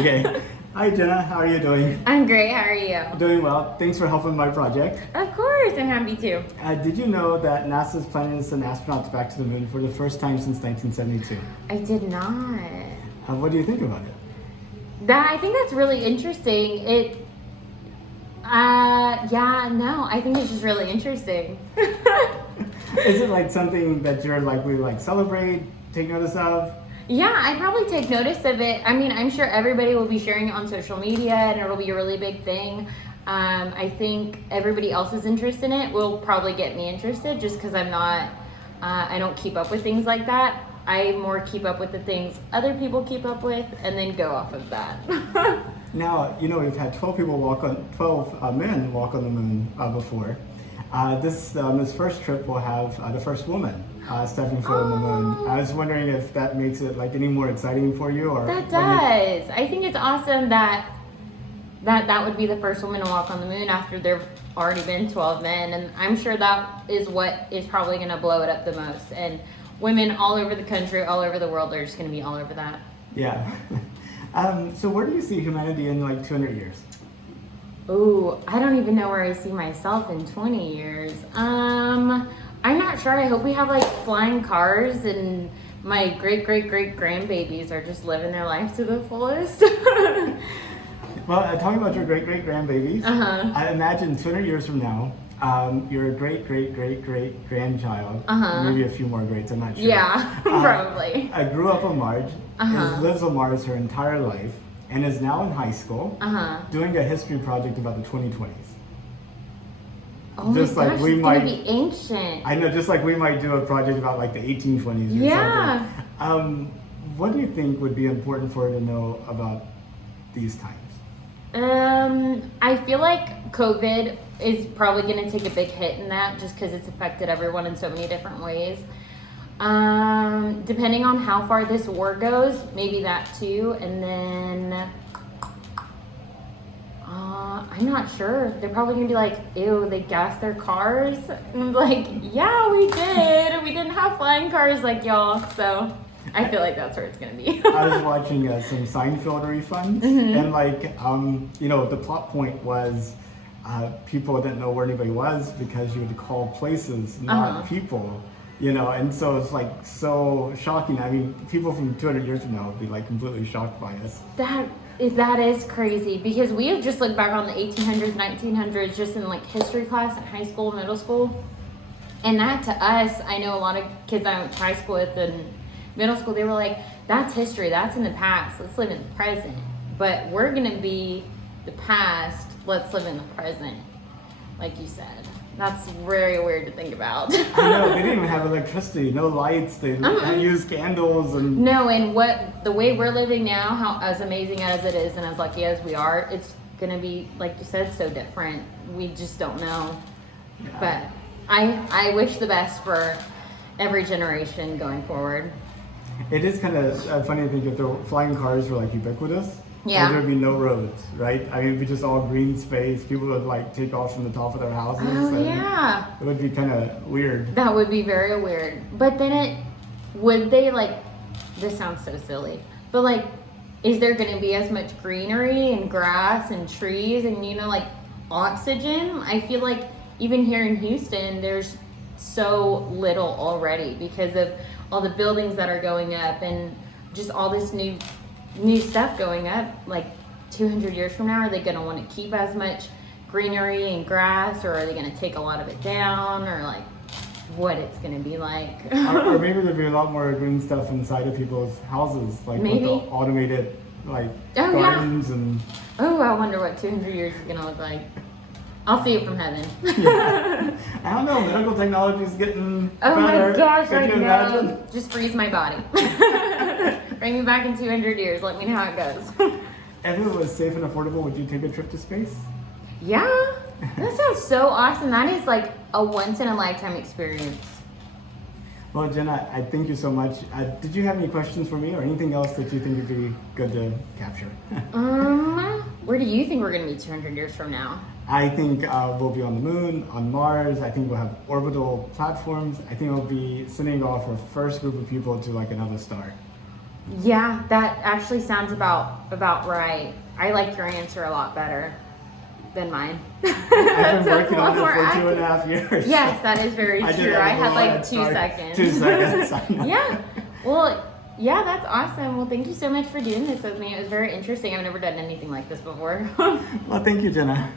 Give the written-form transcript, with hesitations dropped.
Okay. Hi, Jenna. How are you doing? I'm great. How are you? Doing well. Thanks for helping my project. Of course, I'm happy to. Did you know that NASA is planning to send astronauts back to the moon for the first time since 1972? I did not. What do you think about it? I think that's really interesting. I think it's just really interesting. Is it like something that you're likely to like celebrate, take notice of? Yeah, I'd probably take notice of it. I mean, I'm sure everybody will be sharing it on social media and it'll be a really big thing. I think everybody else's interest in it will probably get me interested just because I don't keep up with things like that. I more keep up with the things other people keep up with and then go off of that. Now, we've had 12 men walk on the moon before. This first trip will have the first woman stepping foot on the moon. I was wondering if that makes it like any more exciting for you, or that does. I think it's awesome that would be the first woman to walk on the moon after there've already been 12 men, and I'm sure that is what is probably going to blow it up the most. And women all over the country, all over the world, are just going to be all over that. Yeah. So where do you see humanity in like 200 years? Ooh, I don't even know where I see myself in 20 years. I'm not sure. I hope we have like flying cars and my great grandbabies are just living their life to the fullest. Well, talking about your great grandbabies, I imagine 200 years from now, your great grandchild, maybe a few more greats, I'm not sure. Yeah, probably. I grew up on Mars, lives on Mars her entire life, and is now in high school doing a history project about the 2020s. Oh just my like gosh, we it's might gonna be ancient. I know, just like we might do a project about like the 1820s or something. What do you think would be important for her to know about these times? I feel like COVID is probably going to take a big hit in that just because it's affected everyone in so many different ways. Depending on how far this war goes, maybe that too. And then I'm not sure. They're probably going to be like, ew, they gassed their cars. And I'm like, yeah, we did. We didn't have flying cars like y'all. So I feel like that's where it's going to be. I was watching some Seinfeld refunds, and like, the plot point was people didn't know where anybody was because you would call places, not people, and so it's like so shocking. I mean, people from 200 years from now would be like completely shocked by us. That is crazy because we have just looked back on the 1800s, 1900s, just in like history class in high school, middle school. And that to us, I know a lot of kids I went to high school with and middle school, they were like, that's history, that's in the past, let's live in the present. But we're gonna be the past, let's live in the present, like you said. That's very weird to think about. I know, they didn't even have electricity, no lights, they used candles and... No, and the way we're living now, how as amazing as it is and as lucky as we are, it's gonna be, like you said, so different. We just don't know. Yeah. But I wish the best for every generation going forward. It is kind of funny to think if the flying cars were like ubiquitous, there'd be no roads, right? I mean, it'd be just all green space. People would like take off from the top of their houses. Oh, yeah. It would be kind of weird. That would be very weird. But then this sounds so silly, but like, is there going to be as much greenery and grass and trees and, like oxygen? I feel like even here in Houston, there's so little already because of all the buildings that are going up and just all this new stuff going up. Like 200 years from now, are they going to want to keep as much greenery and grass, or are they going to take a lot of it down, or like what it's going to be like? or maybe there'll be a lot more green stuff inside of people's houses, like with the automated gardens and... Oh, I wonder what 200 years is going to look like. I'll see it from heaven. Yeah. I don't know. Medical technology is getting better. Oh my gosh, Can you imagine? Just freeze my body. Bring me back in 200 years. Let me know how it goes. If it was safe and affordable, would you take a trip to space? Yeah. That sounds so awesome. That is like a once-in-a-lifetime experience. Well, Jenna, I thank you so much. Did you have any questions for me or anything else that you think would be good to capture? Where do you think we're going to be 200 years from now? I think we'll be on the moon, on Mars. I think we'll have orbital platforms. I think we'll be sending off our first group of people to like another star. Yeah, that actually sounds about right. I like your answer a lot better than mine. I've been working on it for 2.5 years. Yes, that is very true. I had like 2 seconds. 2 seconds. Yeah. Well, yeah, that's awesome. Well, thank you so much for doing this with me. It was very interesting. I've never done anything like this before. Well, thank you, Jenna.